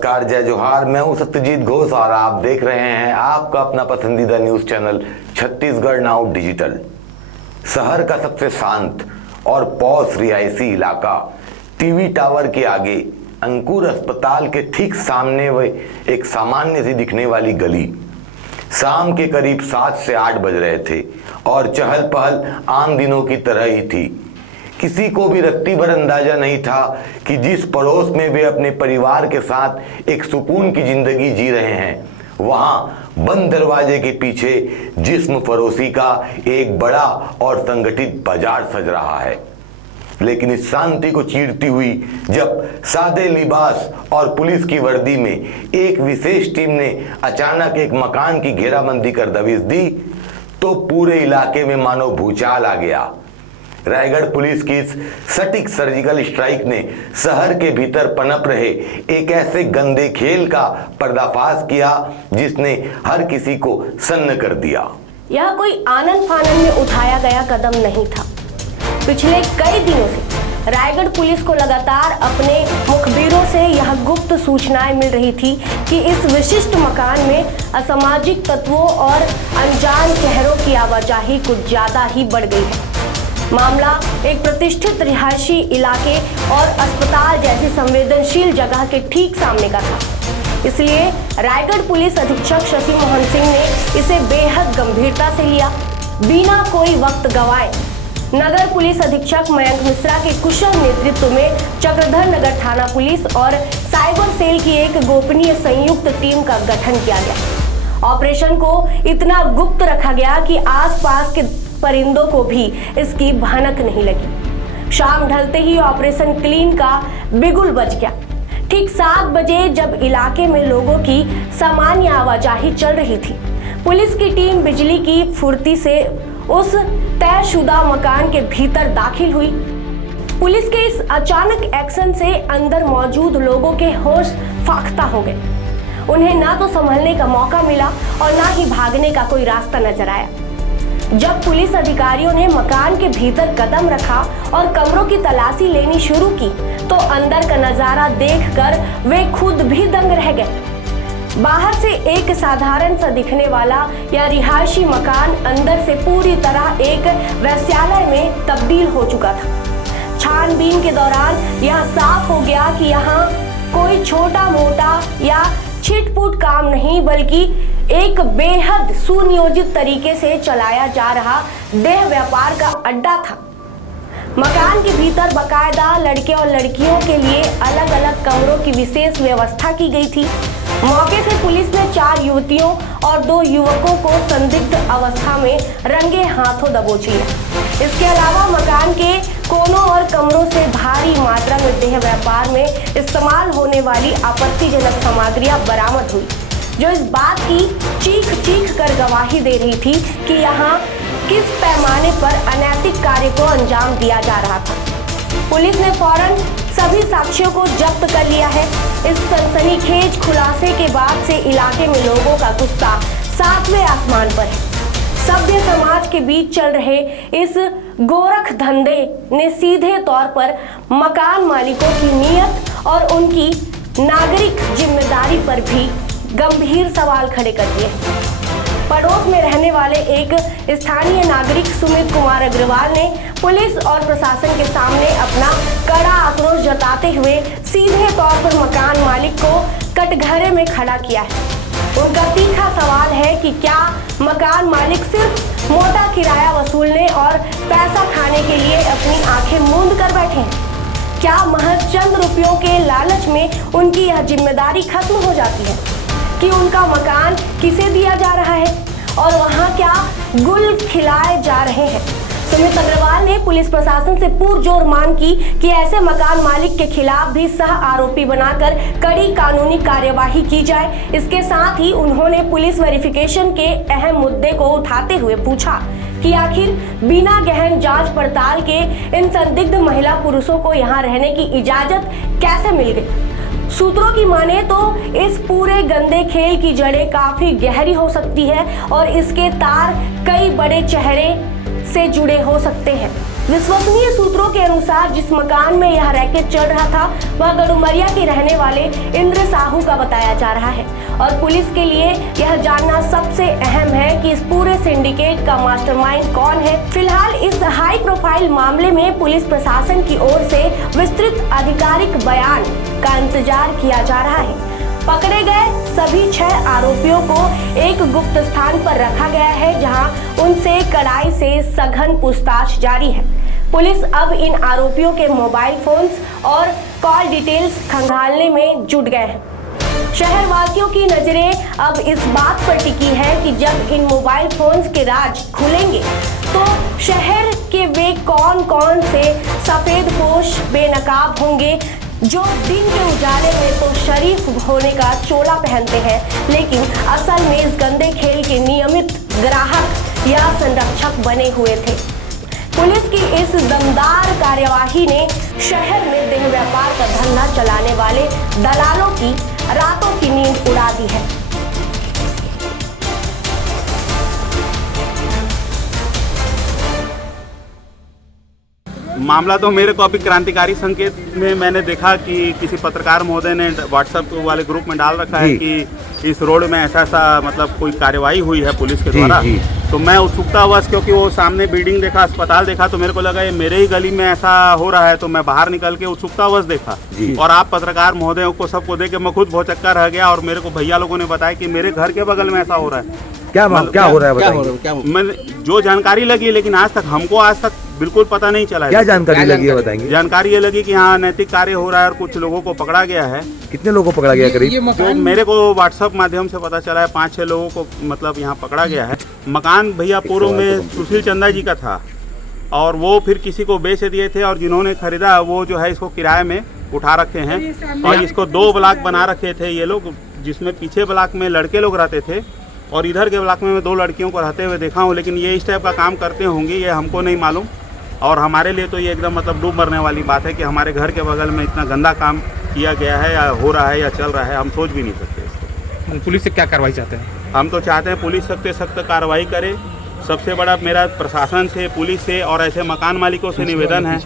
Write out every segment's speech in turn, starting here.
नमस्कार, जय जोहार। मैं हूं सत्यजीत घोष और आप देख रहे हैं आपका अपना पसंदीदा news channel Chhattisgarh now digital. शहर का सबसे शांत और पॉश रिहायशी इलाका टीवी टावर के आगे अंकुर अस्पताल के ठीक सामने वह एक सामान्य सी दिखने वाली गली। शाम के करीब 7 से 8 बज रहे थे और चहल पहल आम दिनों की तरह ही थी। किसी को भी रत्ती भर अंदाजा नहीं था कि जिस पड़ोस में वे अपने परिवार के साथ एक सुकून की जिंदगी जी रहे हैं, वहां बंद दरवाजे के पीछे जिस्म फरोशी का एक बड़ा और संगठित बाजार सज रहा है। लेकिन इस शांति को चीरती हुई जब सादे लिबास और पुलिस की वर्दी में एक विशेष टीम ने अचानक एक मकान की घेराबंदी कर दबिश दी, तो पूरे इलाके में मानो भूचाल आ गया। रायगढ़ पुलिस की इस सटीक सर्जिकल स्ट्राइक ने शहर के भीतर पनप रहे एक ऐसे गंदे खेल का पर्दाफाश किया जिसने हर किसी को सन्न कर दिया। यह कोई आनंद फानन में उठाया गया कदम नहीं था। पिछले कई दिनों से रायगढ़ पुलिस को लगातार अपने मुखबिरों से यह गुप्त सूचनाएं मिल रही थी कि इस विशिष्ट मकान में असामाजिक तत्वों और अनजान चेहरों की आवाजाही कुछ ज्यादा ही बढ़ गई है। मामला एक प्रतिष्ठित रिहायशी इलाके और अस्पताल जैसी संवेदनशील जगह के ठीक सामने का था। इसलिए रायगढ़ पुलिस अधीक्षक शशि मोहन सिंह ने इसे बेहद गंभीरता से लिया। बिना कोई वक्त गंवाए नगर पुलिस अधीक्षक मयंक मिश्रा के कुशल नेतृत्व में चक्रधर नगर थाना पुलिस और साइबर सेल की एक गोपनीय संयुक्त टीम का गठन किया गया। ऑपरेशन को इतना गुप्त रखा गया कि आसपास के परिंदों को भी इसकी भनक नहीं लगी। शाम ढलते ही ऑपरेशन क्लीन का बिगुल बज गया। ठीक 7 बजे जब इलाके में लोगों की सामान्य आवाजाही चल रही थी, पुलिस की टीम बिजली की फुर्ती से उस तयशुदा मकान के भीतर दाखिल हुई। पुलिस के इस अचानक एक्शन से अंदर मौजूद लोगों के होश फाख्ता हो गए। उन्हें ना तो संभलने का मौका मिला और ना ही भागने का कोई रास्ता नजर आया। जब पुलिस अधिकारियों ने मकान के भीतर कदम रखा और कमरों की तलाशी लेनी शुरू की, तो अंदर का नजारा देखकर वे खुद भी दंग रह गए। बाहर से एक साधारण सा दिखने वाला यह रिहायशी मकान अंदर से पूरी तरह एक वेश्यालय में तब्दील हो चुका था। छानबीन के दौरान यह साफ हो गया कि यहाँ कोई छोटा मोटा या छिटपुट काम नहीं, बल्कि एक बेहद सुनियोजित तरीके से चलाया जा रहा देह व्यापार का अड्डा था। मकान के भीतर बकायदा लड़के और लड़कियों के लिए अलग अलग कमरों की विशेष व्यवस्था की गई थी। मौके से पुलिस ने 4 युवतियों और 2 युवकों को संदिग्ध अवस्था में रंगे हाथों दबोच लिया। इसके अलावा मकान के कोनों और कमरों से भारी मात्रा में देह व्यापार में इस्तेमाल होने वाली आपत्तिजनक सामग्रियां बरामद हुई, जो इस बात की चीख कर गवाही दे रही थी कि यहाँ किस पैमाने पर अनैतिक कार्य को अंजाम दिया जा रहा था। पुलिस ने फौरन सभी साक्ष्यों को जब्त कर लिया है। इस सनसनीखेज खुलासे के बाद से इलाके में लोगों का गुस्सा 7वें आसमान पर है। सभ्य समाज के बीच चल रहे इस गोरख धंधे ने सीधे तौर पर मकान मालिकों की नीयत और उनकी नागरिक जिम्मेदारी पर भी गंभीर सवाल खड़े कर दिए। पड़ोस में रहने वाले एक स्थानीय नागरिक सुमित कुमार अग्रवाल ने पुलिस और प्रशासन के सामने अपना कड़ा आक्रोश जताते हुए सीधे तौर पर मकान मालिक को कटघरे में खड़ा किया है। उनका तीखा सवाल है कि क्या मकान मालिक सिर्फ मोटा किराया वसूलने और पैसा खाने के लिए अपनी आंखें मूंद कर बैठे हैं? क्या महज चंद रुपयों के लालच में उनकी यह जिम्मेदारी खत्म हो जाती है कि उनका मकान किसे दिया जा रहा है और वहाँ क्या गुल खिलाए जा रहे हैं? सुमित अग्रवाल ने पुलिस प्रशासन से पुरजोर मांग की कि ऐसे मकान मालिक के खिलाफ भी सह आरोपी बनाकर कड़ी कानूनी कार्यवाही की जाए। इसके साथ ही उन्होंने पुलिस वेरिफिकेशन के अहम मुद्दे को उठाते हुए पूछा कि आखिर बिना गहन जांच पड़ताल के इन संदिग्ध महिला पुरुषों को यहाँ रहने की इजाजत कैसे मिल गई। सूत्रों की माने तो इस पूरे गंदे खेल की जड़ें काफी गहरी हो सकती है और इसके तार कई बड़े चेहरे से जुड़े हो सकते हैं। विश्वसनीय सूत्रों के अनुसार जिस मकान में यह रैकेट चल रहा था वह गड़ुमरिया के रहने वाले इंद्र साहू का बताया जा रहा है और पुलिस के लिए यह जानना सबसे अहम है कि इस पूरे सिंडिकेट का मास्टरमाइंड कौन है। फिलहाल इस हाई प्रोफाइल मामले में पुलिस प्रशासन की ओर से विस्तृत आधिकारिक बयान का इंतजार किया जा रहा है। पकड़े गए सभी 6 आरोपियों को एक गुप्त स्थान पर रखा गया है जहां उनसे कड़ाई से सघन पूछताछ जारी है। पुलिस अब इन आरोपियों के मोबाइल फोन्स और कॉल डिटेल्स खंगालने में जुट गए हैं। शहरवासियों की नजरें अब इस बात पर टिकी है कि जब इन मोबाइल फोन्स के राज खुलेंगे तो शहर के वे कौन कौन से सफेदपोश बेनकाब होंगे जो दिन के उजाले में तो शरीफ होने का चोला पहनते हैं लेकिन असल में इस गंदे खेल के नियमित ग्राहक या संरक्षक बने हुए थे। पुलिस की इस दमदार कार्यवाही ने शहर में देह व्यापार का धंधा चलाने वाले दलालों की रातों की नींद उड़ा दी है। मामला तो मेरे को अभी क्रांतिकारी संकेत में मैंने देखा कि किसी पत्रकार महोदय ने व्हाट्सएप वाले ग्रुप में डाल रखा है कि इस रोड में ऐसा मतलब कोई कार्रवाई हुई है पुलिस के द्वारा। तो मैं उत्सुकतावश, क्योंकि वो सामने बिल्डिंग देखा, अस्पताल देखा, तो मेरे को लगा ये मेरे ही गली में ऐसा हो रहा है। तो मैं बाहर निकल के उत्सुकतावश देखा और आप पत्रकार महोदयों को सबको देख के मैं खुद भौचक्का रह गया और मेरे को भैया लोगों ने बताया कि मेरे घर के बगल में ऐसा हो रहा है। क्या हो रहा है बताइए। मैं जो जानकारी लगी, लेकिन आज तक बिल्कुल पता नहीं चला। क्या जानकारी लगी है बताएंगे। जानकारी ये लगी कि हाँ नैतिक कार्य हो रहा है और कुछ लोगों को पकड़ा गया है। कितने लोगों को पकड़ा गया करीब? जो मेरे को व्हाट्सएप माध्यम से पता चला है 5-6 लोगों को मतलब यहाँ पकड़ा गया है। मकान भैया पूर्व में सुशील चंदा जी का था और वो फिर किसी को बेच दिए थे और जिन्होंने खरीदा वो जो है इसको किराए में उठा रखे हैं और इसको 2 ब्लॉक बना रखे थे ये लोग, जिसमें पीछे ब्लॉक में लड़के लोग रहते थे और इधर के ब्लॉक में मैं 2 लड़कियों को रहते हुए देखा हूँ। लेकिन ये इस टाइप का काम करते होंगे ये हमको नहीं मालूम और हमारे लिए तो ये एकदम मतलब डूब मरने वाली बात है कि हमारे घर के बगल में इतना गंदा काम किया गया है या हो रहा है या चल रहा है। हम सोच भी नहीं सकते इसको। पुलिस से क्या कार्रवाई चाहते हैं? हम तो चाहते हैं पुलिस सख्त से सख्त कार्रवाई करे। सबसे बड़ा मेरा प्रशासन से, पुलिस से और ऐसे मकान मालिकों से निवेदन है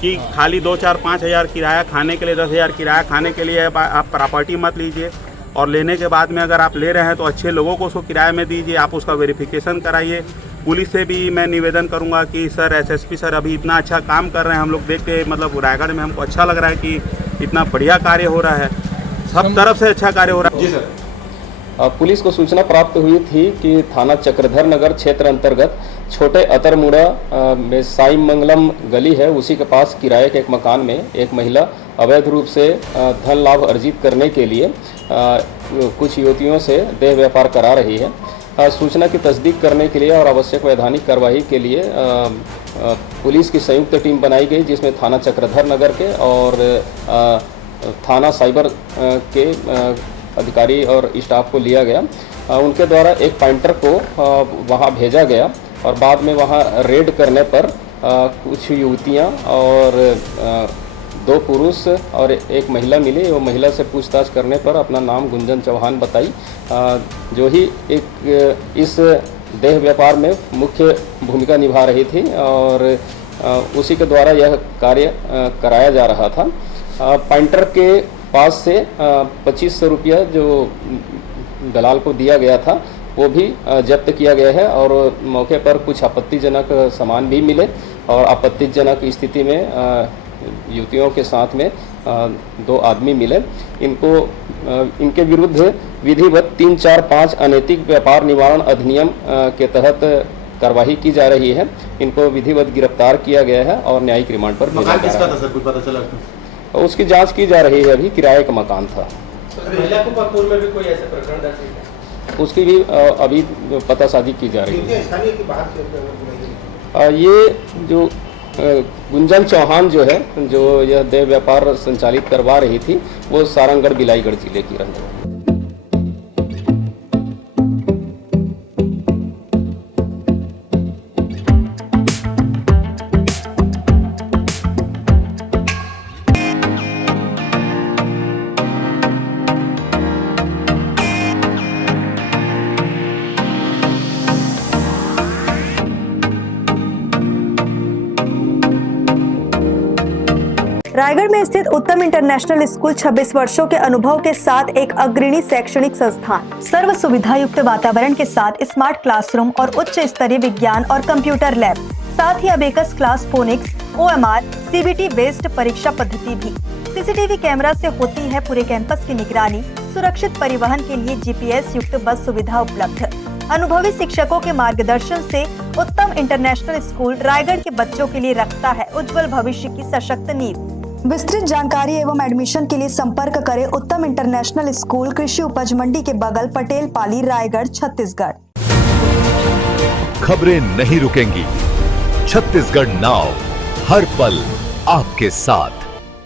कि खाली 2-4-5 हज़ार किराया खाने के लिए, 10,000 किराया खाने के लिए आप प्रॉपर्टी मत लीजिए और लेने के बाद में अगर आप ले रहे हैं तो अच्छे लोगों को उसको किराए में दीजिए। आप उसका वेरिफिकेशन कराइए। पुलिस से भी मैं निवेदन करूंगा कि सर एसएसपी सर अभी इतना अच्छा काम कर रहे हैं, हम लोग देख के मतलब रायगढ़ में हमको अच्छा लग रहा है कि इतना बढ़िया कार्य हो रहा है, सब तरफ से अच्छा कार्य हो रहा है। जी सर। पुलिस को सूचना प्राप्त हुई थी कि थाना चक्रधर नगर क्षेत्र अंतर्गत छोटे अतरमुड़ा में साई मंगलम गली है, उसी के पास किराए के एक मकान में एक महिला अवैध रूप से धन लाभ अर्जित करने के लिए कुछ युवतियों से देह व्यापार करा रही है। सूचना की तस्दीक करने के लिए और आवश्यक वैधानिक कार्रवाई के लिए पुलिस की संयुक्त टीम बनाई गई, जिसमें थाना चक्रधर नगर के और थाना साइबर के अधिकारी और स्टाफ को लिया गया। उनके द्वारा एक पॉइंटर को वहां भेजा गया और बाद में वहां रेड करने पर कुछ युवतियां और 2 पुरुष और एक महिला मिली। वो महिला से पूछताछ करने पर अपना नाम गुंजन चौहान बताई, जो ही एक इस देह व्यापार में मुख्य भूमिका निभा रही थी और उसी के द्वारा यह कार्य कराया जा रहा था। पॉइंटर के पास से 2500 रुपया जो दलाल को दिया गया था वो भी जब्त किया गया है और मौके पर कुछ आपत्तिजनक सामान भी मिले और आपत्तिजनक स्थिति में युवतियों के साथ में 2 आदमी मिले। इनके विरुद्ध विधिवत 345 अनैतिक व्यापार निवारण अधिनियम के तहत कार्रवाई की जा रही है। इनको विधिवत गिरफ्तार किया गया है और न्यायिक रिमांड पर भेजा जा रहा है। सर कुछ पता चला? उसकी जांच की जा रही है। अभी किराए का मकान था। महिला को पूर्व में भी कोई ऐसा प्रकरण दर्ज है? उसकी भी अभी पतासाजी की जा रही है। स्थानीय की बाहर से ये जो गुंजन चौहान जो है, जो यह देह व्यापार संचालित करवा रही थी, वो सारंगगढ़ बिलाईगढ़ जिले की रहने वाली। रायगढ़ में स्थित उत्तम इंटरनेशनल स्कूल 26 वर्षों के अनुभव के साथ एक अग्रणी शैक्षणिक संस्थान, सर्व सुविधा युक्त वातावरण के साथ स्मार्ट क्लासरूम और उच्च स्तरीय विज्ञान और कंप्यूटर लैब, साथ ही abacus class, phonics, OMR, CBT based परीक्षा पद्धति भी। CCTV कैमरा से होती है पूरे कैंपस की निगरानी। सुरक्षित परिवहन के लिए GPS युक्त बस सुविधा उपलब्ध। अनुभवी शिक्षकों के मार्गदर्शन से उत्तम इंटरनेशनल स्कूल रायगढ़ के बच्चों के लिए रखता है उज्जवल भविष्य की सशक्त नींव। विस्तृत जानकारी एवं एडमिशन के लिए संपर्क करें उत्तम इंटरनेशनल स्कूल, कृषि उपज मंडी के बगल, पटेल पाली, रायगढ़, छत्तीसगढ़। खबरें नहीं रुकेंगी। छत्तीसगढ़ नाउ हर पल आपके साथ।